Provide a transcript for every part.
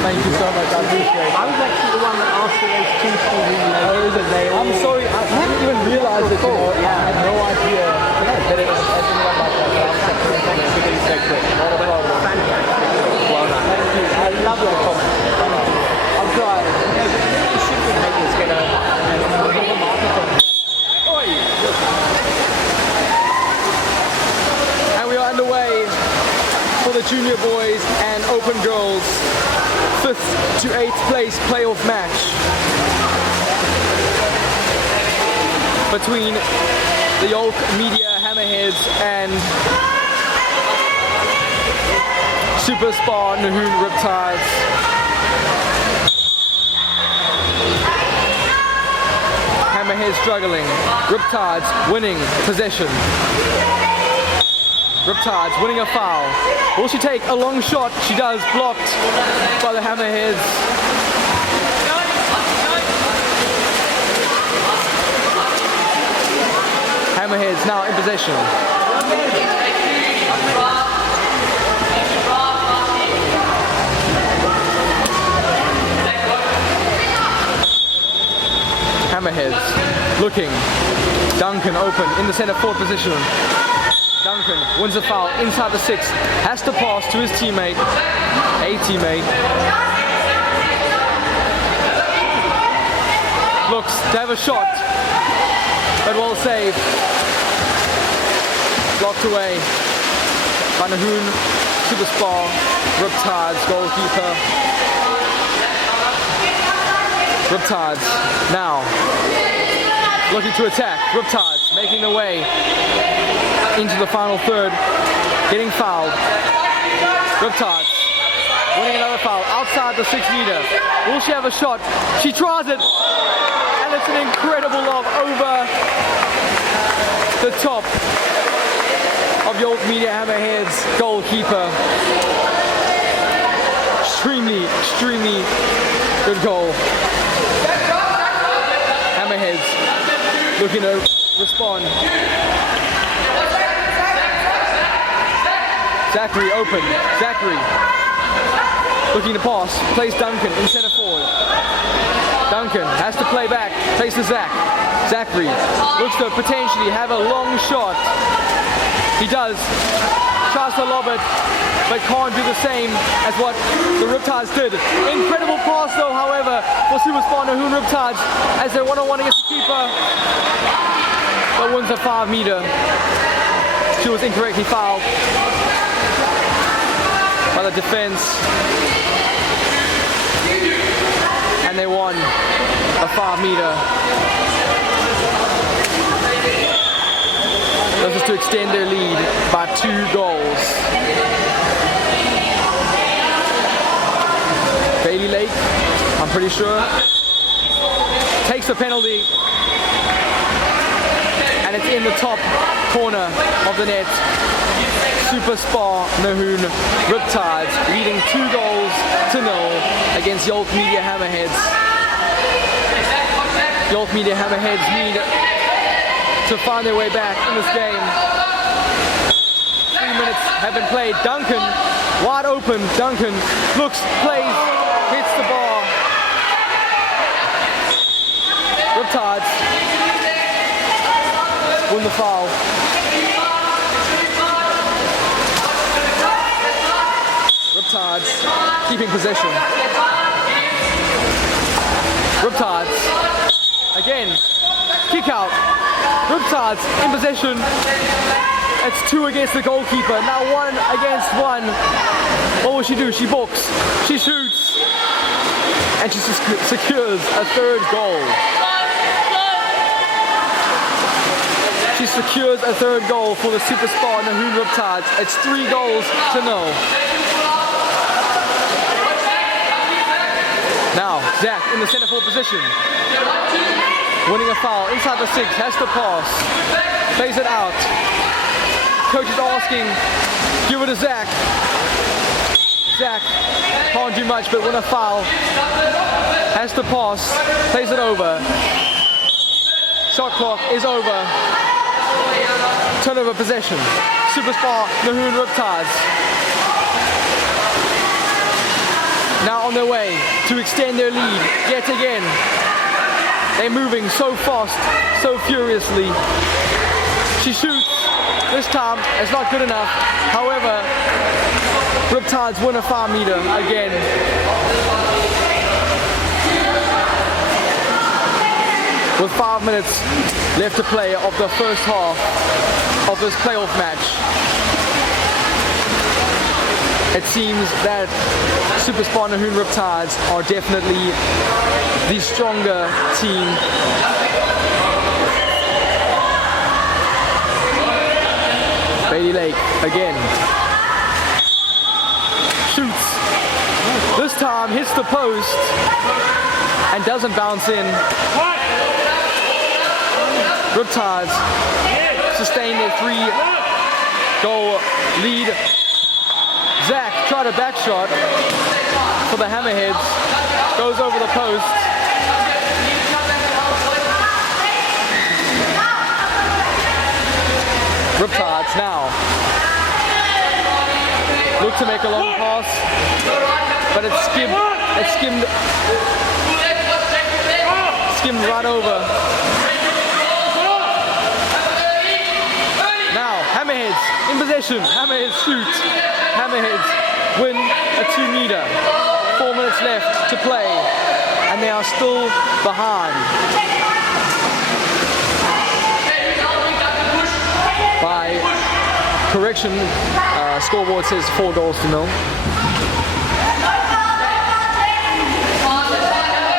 Thank you so much, I appreciate it. I was actually the one that asked for those two students. I'm sorry, I didn't even realize it, you know. Yeah. I had no idea that it was anyone like that. So I'm because you take it. Not a problem. Fantastic. Well done. Thank you. I love your comment. Thank you. I'm trying. You should be making this get And we are underway for the junior boys and open girls 5th to 8th place playoff match between the Yolk Media Hammerheads and Superspar Nahoon Riptides. Hammerheads struggling, Riptides winning possession. Riptides winning a foul. Will she take a long shot? She does, blocked by the Hammerheads. Hammerheads now in possession. Hammerheads looking. Duncan open in the center forward position. Duncan wins a foul inside the 6, has to pass to his teammate, a teammate. Looks to have a shot, but well saved. Blocked away by Nahoon, Superspar, Riptides, goalkeeper. Riptides now looking to attack. Riptides making their way into the final third, getting fouled. Riptides winning another foul outside the 6 meter. Will she have a shot? She tries it, and it's an incredible lob over the top of Yolk Media Hammerheads goalkeeper. Extremely good goal. Hammerheads looking to respond. Zachary open. Zachary looking to pass. Plays Duncan in center forward. Duncan has to play back. Plays to Zach. Zachary looks to potentially have a long shot. He does. Tries to lob it, but can't do the same as what the Riptides did. Incredible pass though, however, for Superspar Nahoon Riptides as they're one-on-one against the keeper. But wins a 5 meter. She was incorrectly fouled by the defense, and they won a 5 meter. This is to extend their lead by 2 goals. Bailey Lake, I'm pretty sure, takes the penalty, and it's in the top corner of the net. Superspar Nahoon Riptides leading 2 goals to 0 against Yolk Media Hammerheads. Yolk Media Hammerheads need to find their way back in this game. 3 minutes have been played. Duncan wide open. Duncan looks, plays, hits the bar. Riptides win the foul. Riptides keeping possession. Riptides again. Kick out. Riptides in possession. It's 2 against the goalkeeper. Now 1 against 1. What will she do? She books. She shoots. And she secures a 3rd goal. She secures a 3rd goal for the Superspar Nahoon Riptides. It's 3 goals to 0. Now, Zach in the center forward position. Winning a foul inside the 6, has to pass. Plays it out. Coach is asking, give it to Zach. Zach can't do much but win a foul. Has to pass. Plays it over. Shot clock is over. Turnover possession. Superspar Nahoon Riptides. now on their way to extend their lead yet again. They're moving so fast, so furiously. She shoots. This time, it's not good enough. However, Riptides win a 5 meter again. With 5 minutes left to play of the first half of this playoff match, it seems that Superspar Nahoon Riptides are definitely the stronger team. Bailey Lake again. Shoots. This time hits the post and doesn't bounce in. Riptides sustain their 3-goal lead. Zach tried a back shot for the Hammerheads. Goes over the post. Riptides now look to make a long pass, but it's skimmed right over. Now Hammerheads in possession. Hammerheads shoot. Hammerheads win a 2 meter. 4 minutes left to play, and they are still behind by correction. Scoreboard says 4 goals to 0.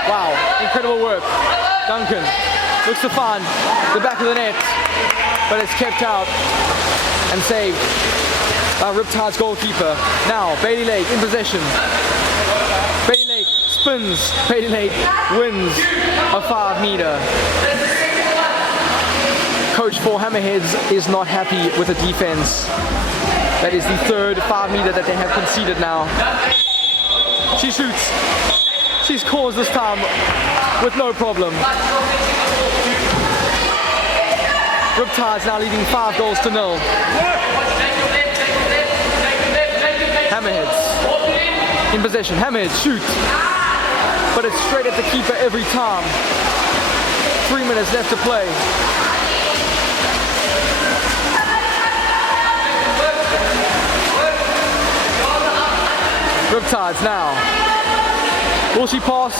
Wow, incredible work. Duncan looks to find the back of the net, but it's kept out and saved by Riptide's goalkeeper. Now Bailey Lake in possession. Bailey Lake spins. Bailey Lake wins a 5 meter. Coach for Hammerheads is not happy with the defense. That is the 3rd 5 meter that they have conceded now. She shoots. She scores this time with no problem. Riptides now leading 5 goals to 0. Hammerheads in possession. Hammerheads shoot, but it's straight at the keeper every time. 3 minutes left to play. Riptides now. Will she pass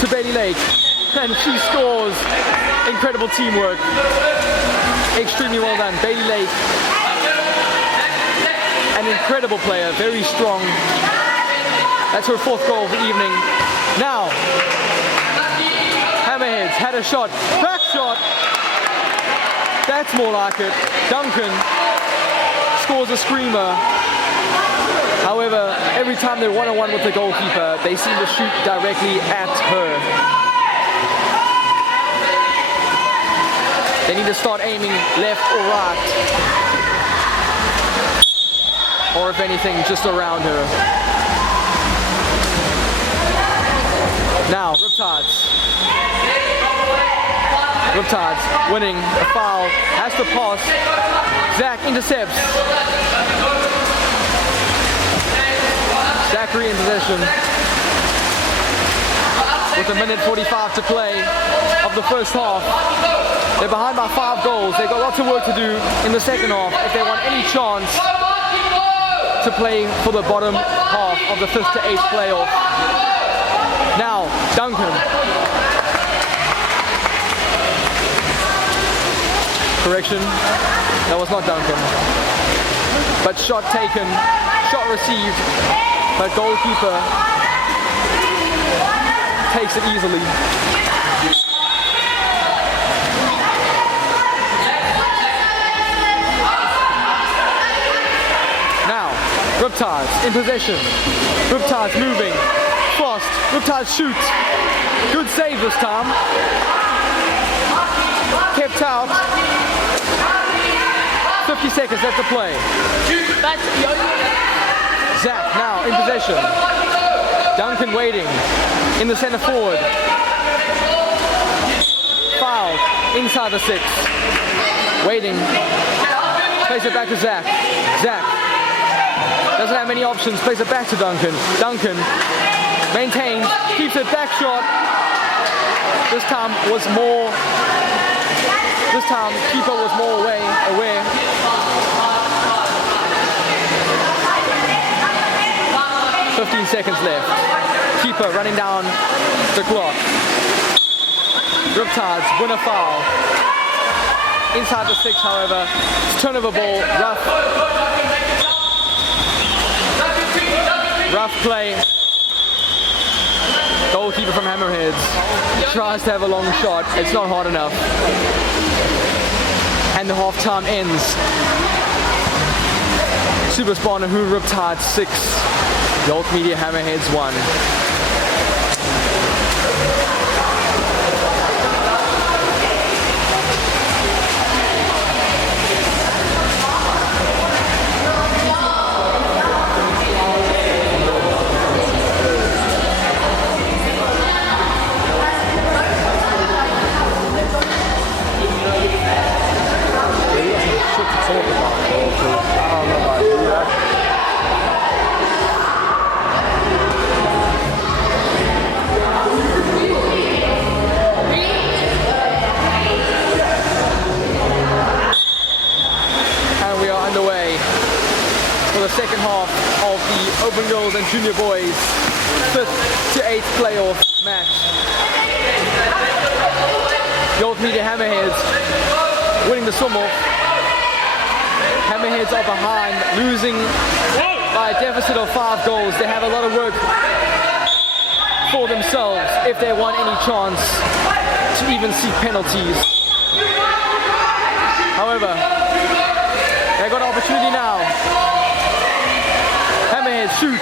to Bailey Lake? And she scores. Incredible teamwork. Extremely well done. Bailey Lake, an incredible player, very strong. That's her 4th goal of the evening. Now, Hammerheads had a shot. Back shot. That's more like it. Duncan scores a screamer. However, every time they're 1-on-1 with the goalkeeper, they seem to shoot directly at her. They need to start aiming left or right. Or if anything, just around her. Now, Riptides. Riptides winning a foul. Has to pass. Zach intercepts. Zachary in possession. With 1:45 to play of the first half. They're behind by 5 goals. They've got lots of work to do in the second half if they want any chance to play for the bottom half of the 5th to 8th playoff. Now, Duncan. Correction, that was not Duncan. But shot taken, shot received, but goalkeeper takes it easily. Now, Riptides in possession. Riptides moving. Fast. Riptides shoot. Good save this time. Kept out. 50 seconds left to play. Zach now in possession. Duncan waiting in the center forward. Fouled inside the 6. Waiting. Plays it back to Zach. Zach doesn't have many options. Plays it back to Duncan. Duncan Maintains, keeps it back shot. This time keeper was more aware. 15 seconds left. Keeper running down the clock. Riptides win a foul. Inside the 6, however, it's turnover ball, rough play. Goalkeeper from Hammerheads tries to have a long shot. It's not hard enough. And the half-time ends. Superspar Nahoon Riptides 6. Yolk Media Hammerheads 1. Second half of the Open Girls and Junior Boys 5th to 8th playoff match. Yolk Media Hammerheads winning the swim-off. Hammerheads are behind, losing by a deficit of 5 goals. They have a lot of work for themselves if they want any chance to even seek penalties. However, they got an opportunity now. Hammerheads shoot.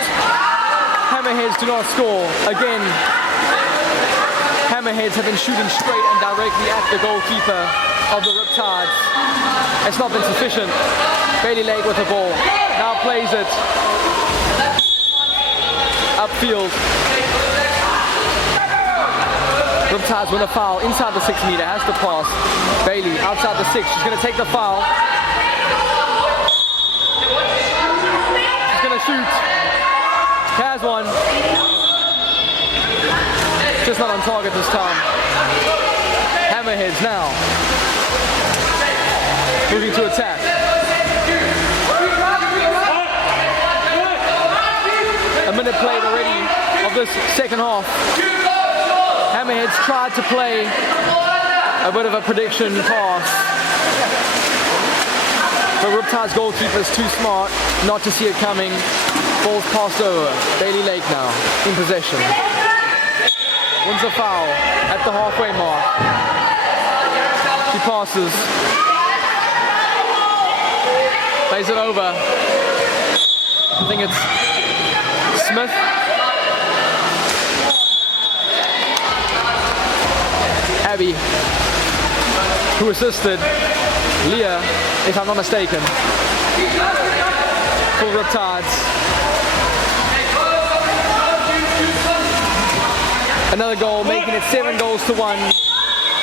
Hammerheads do not score. Again, Hammerheads have been shooting straight and directly at the goalkeeper of the Riptides. It's not been sufficient. Bailey Lake with the ball. Now plays it upfield. Riptides win a foul inside the 6 meter. Has the pass. Bailey outside the 6. She's going to take the foul. Shoot. Has one. Just not on target this time. Hammerheads now. Moving to attack. A minute played already of this second half. Hammerheads tried to play a bit of a prediction pass. But Riptide's goalkeeper is too smart not to see it coming. Ball's passed over. Bailey Lake now in possession. Wins a foul at the halfway mark. She passes. Plays it over. I think it's Smith. Abby, who assisted Leah, if I'm not mistaken, for Riptides. Another goal, making it 7 goals to 1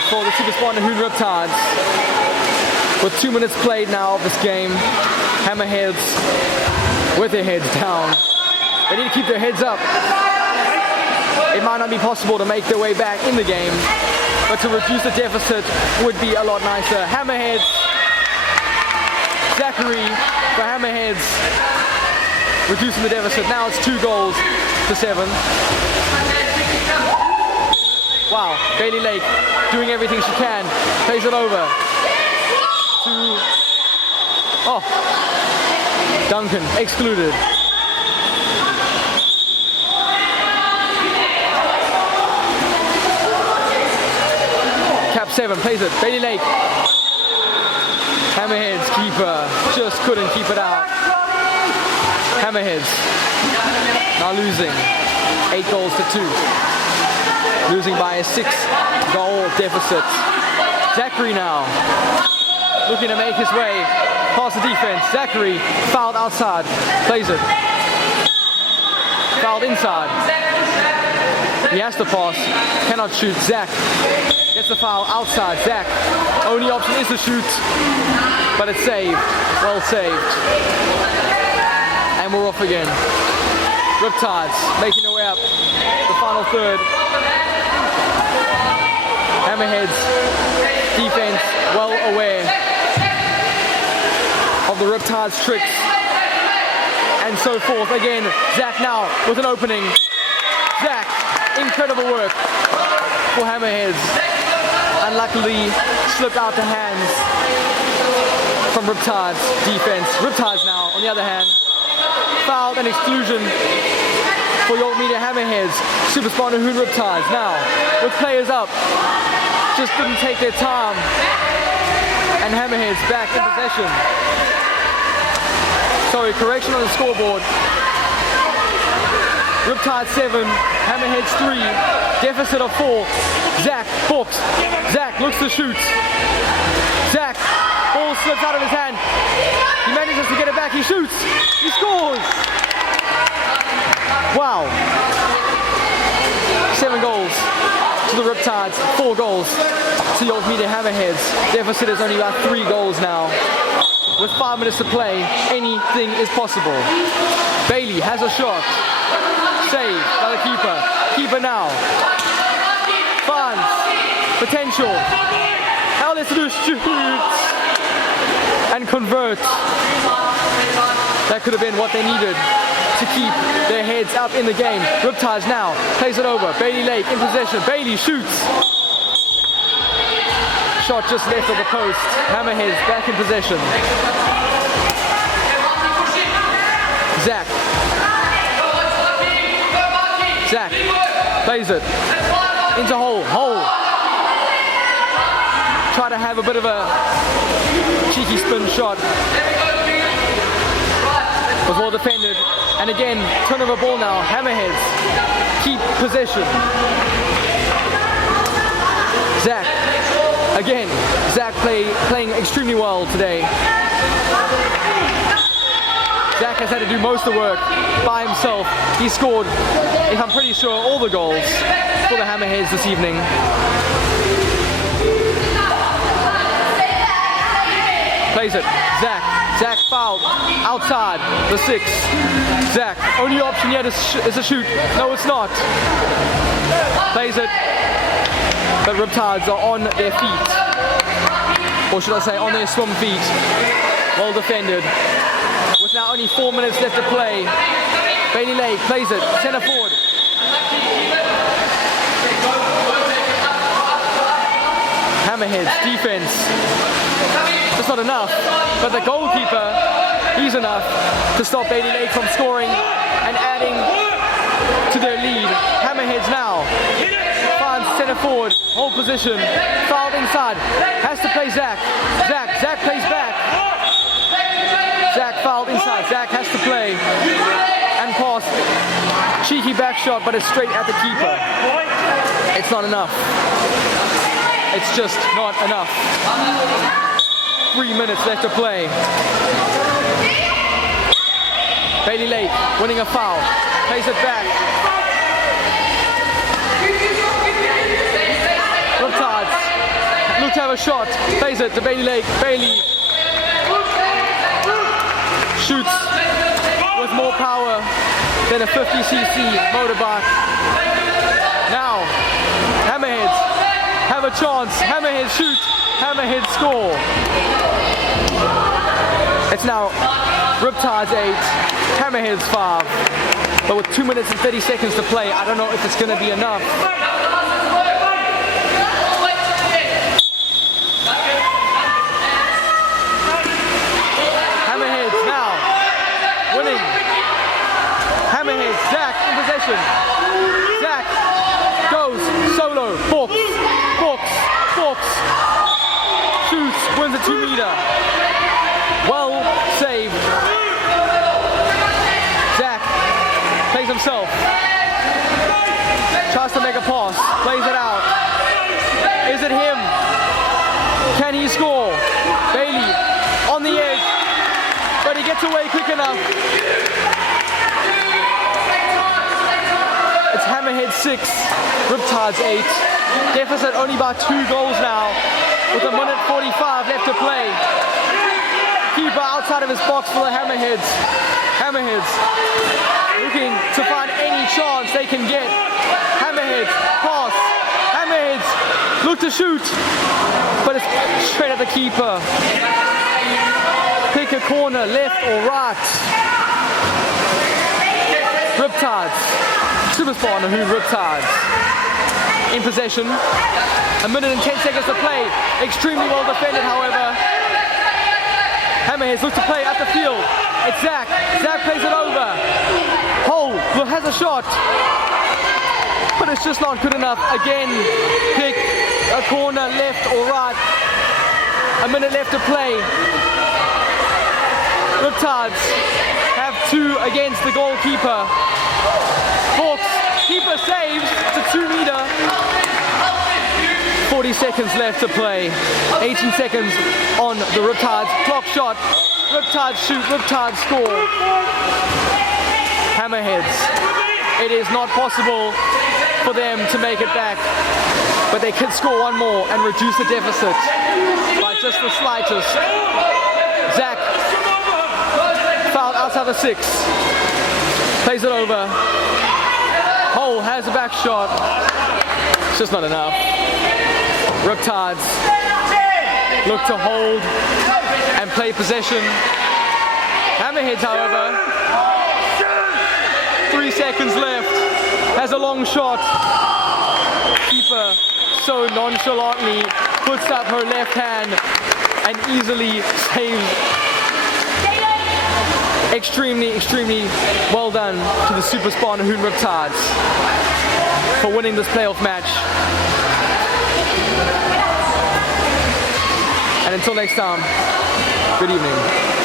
for the Superspar Nahoon Riptides. With 2 minutes played now of this game, Hammerheads with their heads down. They need to keep their heads up. It might not be possible to make their way back in the game, but to reduce the deficit would be a lot nicer. Hammerheads. Zachary for Hammerheads reducing the deficit. Now it's 2 goals to 7. Wow, Bailey Lake doing everything she can. Plays it over to Duncan, excluded. Cap 7 plays it. Bailey Lake. Hammerheads keeper just couldn't keep it out. Hammerheads now losing 8 goals to 2. Losing by a 6-goal deficit. Zachary now looking to make his way past the defense. Zachary fouled outside. Plays it. Fouled inside. He has to pass. Cannot shoot. Zach gets the foul outside. Zach, only option is to shoot, but it's saved. Well saved. And we're off again. Riptides making their way up final third. Hammerheads defense well aware of the Riptides tricks and so forth. Again, Zach now with an opening. Zach, incredible work for Hammerheads. Unluckily slipped out the hands from Riptides defense. Riptides now, on the other hand, fouled and exclusion for Yolk Media Hammerheads. Superspar Nahoon Riptides now with players up. Just didn't take their time. And Hammerheads back in possession. Sorry, correction on the scoreboard. Riptide 7, Hammerheads 3, deficit of 4. Zach books. Zach looks to shoot. Zach, ball slips out of his hand. He manages to get it back. He shoots. He scores. Wow. 7 goals to the Riptides, 4 goals to Yolk Media Hammerheads. Deficit is only about 3 goals now. With 5 minutes to play, anything is possible. Bailey has a shot. Saved by the keeper. Keeper now. Finds potential. Now let's do shoots and convert. That could have been what they needed to keep their heads up in the game. Riptides now plays it over. Bailey Lake in possession. Bailey shoots. Shot just left of the post. Hammerheads back in possession. Zach. Zach plays it into hole. Try to have a bit of a cheeky spin shot. Was well defended. And again, turnover ball now. Hammerheads keep possession. Zach. Again, Zach playing extremely well today. Zach has had to do most of the work by himself. He scored, if I'm pretty sure, all the goals for the Hammerheads this evening. Plays it. Zach fouled outside the 6. Zach, only option yet is a shoot. No, it's not. Plays it. But Riptides are on their feet. Or should I say on their swim feet. Well defended. With now only 4 minutes left to play. Bailey Lake plays it. Center forward. Hammerheads defense. That's not enough. But the goalkeeper, he's enough to stop Bailey Lake from scoring and adding to their lead. Hammerheads now. Center forward, hold position, fouled inside, has to play Zach. Zach plays back. Zach fouled inside, Zach has to play and pass. Cheeky back shot, but it's straight at the keeper. It's not enough. It's just not enough. 3 minutes left to play. Bailey Lake winning a foul, plays it back. Riptides look to have a shot, plays it to Bailey Lake. Bailey shoots with more power than a 50cc motorbike. Now, Hammerheads have a chance. Hammerheads shoot, Hammerheads score. It's now Riptides 8, Hammerheads 5. But with 2 minutes and 30 seconds to play, I don't know if it's going to be enough. Hammerheads, Zach in possession. Zach goes solo, box, shoots, wins a 2-meter. Well saved. Zach plays himself. Tries to make a pass, plays it out. Is it him? Can he score? Bailey on the edge, but he gets away quick enough. It's Hammerheads 6, Riptides 8. Deficit only by 2 goals now, with 1 minute 45 left to play. Keeper outside of his box for the Hammerheads. Hammerheads looking to find any chance they can get Hammerheads, pass. Hammerheads, look to shoot. But it's straight at the keeper. Pick a corner, left or right. Riptides. Superspar Nahoon Riptides. In possession. 1 minute and 10 seconds to play. Extremely well defended, however. Hammerheads look to play at the field. It's Zach. Zach plays it over. Hole has a shot. But it's just not good enough. Again, pick a corner, left or right. 1 minute left to play. Riptides have 2 against the goalkeeper. Hawks, keeper saves. It's a 2 meter. 40 seconds left to play. 18 seconds on the Riptides. Clock shot. Riptides shoot. Riptides score. Hammerheads. It is not possible for them to make it back. But they could score 1 more and reduce the deficit by just the slightest. Zach. Fouled outside the 6. Plays it over. Hole has a back shot. It's just not enough. Riptides look to hold and play possession. Hammerheads, however, 3 seconds left, has a long shot. Keeper so nonchalantly puts up her left hand and easily saves. Extremely well done to the Superspar Nahoon Riptides for winning this playoff match. And until next time, good evening.